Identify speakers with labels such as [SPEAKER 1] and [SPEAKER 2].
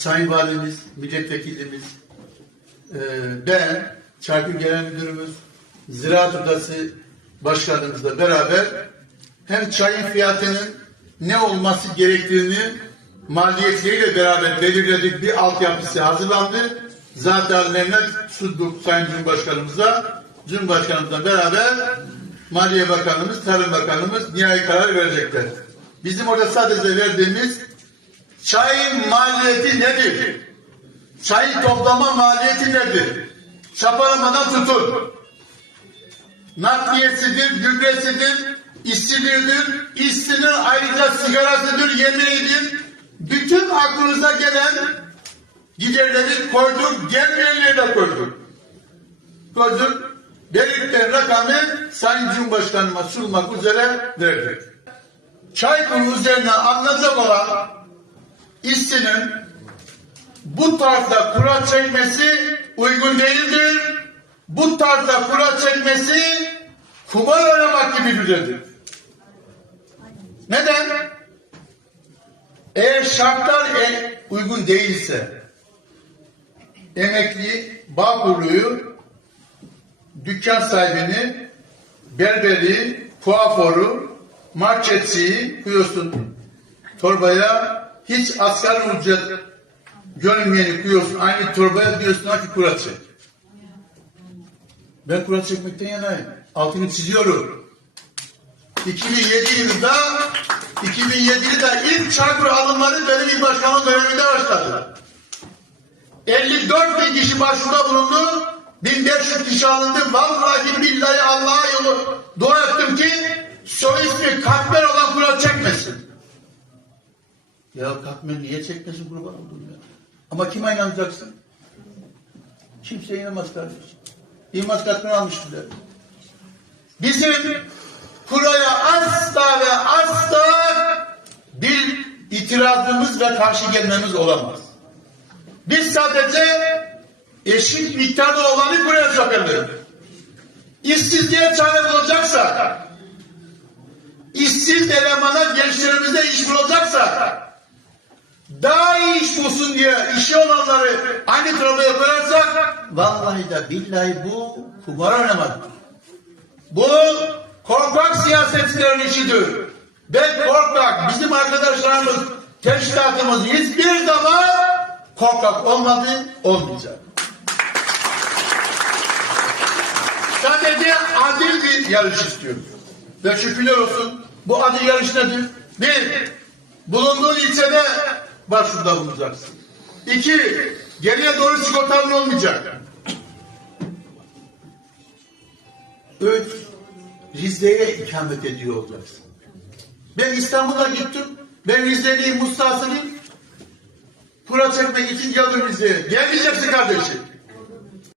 [SPEAKER 1] Sayın Valimiz, Milletvekilimiz, e, ben, Çarkı Genel Müdürümüz, Ziraat Odası Başkanımızla beraber hem çayın fiyatının ne olması gerektiğini maliyetleriyle beraber belirledik. Bir altyapısı hazırlandı. Zaten memnun sunduk Sayın Cumhurbaşkanımıza. Cumhurbaşkanımızla beraber Maliye Bakanımız, Tarım Bakanımız nihai karar verecekler. Bizim orada sadece verdiğimiz çayın maliyeti nedir? Çayın toplama maliyeti nedir? Çapalamadan tutun. Nakliyesidir, gübresidir, işçiliğidir, işçinin ayrıca sigarasıdır, yemeğidir. Bütün aklınıza gelen giderleri koyduk, gelmeyenleri de koyduk. Koyduk, belirtilen rakamı Sayın Cumhurbaşkanıma sunmak üzere verdik. Çaykur üzerine alınacak olan işçinin bu tarzda kura çekmesi uygun değildir. Bu tarzda kura çekmesi kumar oynamak gibi şeydir. Neden? Eğer şartlar e- uygun değilse emekli Bağkurlu'yu dükkan sahibini berberi, kuaförü, marketçiyi koyuyorsun torbaya hiç asgari ücret görünmeyeni koyuyorsun aynı torbaya diyorsun ki kura çek. Ben kura çekmekten yanayım. Altını çiziyorum. 2007 yılında 2007'de ilk çarpır alımları benim il başkanlığı döneminde başladı. 54 bin kişi başvuruda bulundu. 1500 kişi alındı. Vallahi billahi Allah'a yolu dua ettim ki soy ismi çekmesin. Ya katmer niye çekmesin kurban oldum ya. Ama kime inanacaksın? Kimse inanmaz kardeşim. İlmaz katmer almıştılar. Bizim kuraya asla ve asla bir itirazımız ve karşı gelmemiz olamaz. Biz sadece eşit miktarda olanı buraya sokarız. İşsizliğe çare bulacaksa, işsiz elemana gençlerimize iş bulacaksa, daha iyi iş bulsun diye işi olanları aynı torbaya koyarsak, vallahi de billahi bu kumar oynamak. Bu korkak siyasetçilerin işidir. Ben korkak, bizim arkadaşlarımız, teşkilatımız hiçbir zaman korkak olmadı, olmayacak. Sadece adil bir yarış istiyoruz. Ve şükürler olsun bu adil yarış nedir? Bir, bulunduğun ilçede başvuruda bulunacaksın. İki, geriye doğru sigortalın olmayacak. Üç, Rize'ye ikamet ediyor olacaksın. Ben İstanbul'a gittim. Ben Rize'liyim, Mustafa'lıyım. Kura çekmek için geldim Rize'ye. Gelmeyeceksin kardeşim.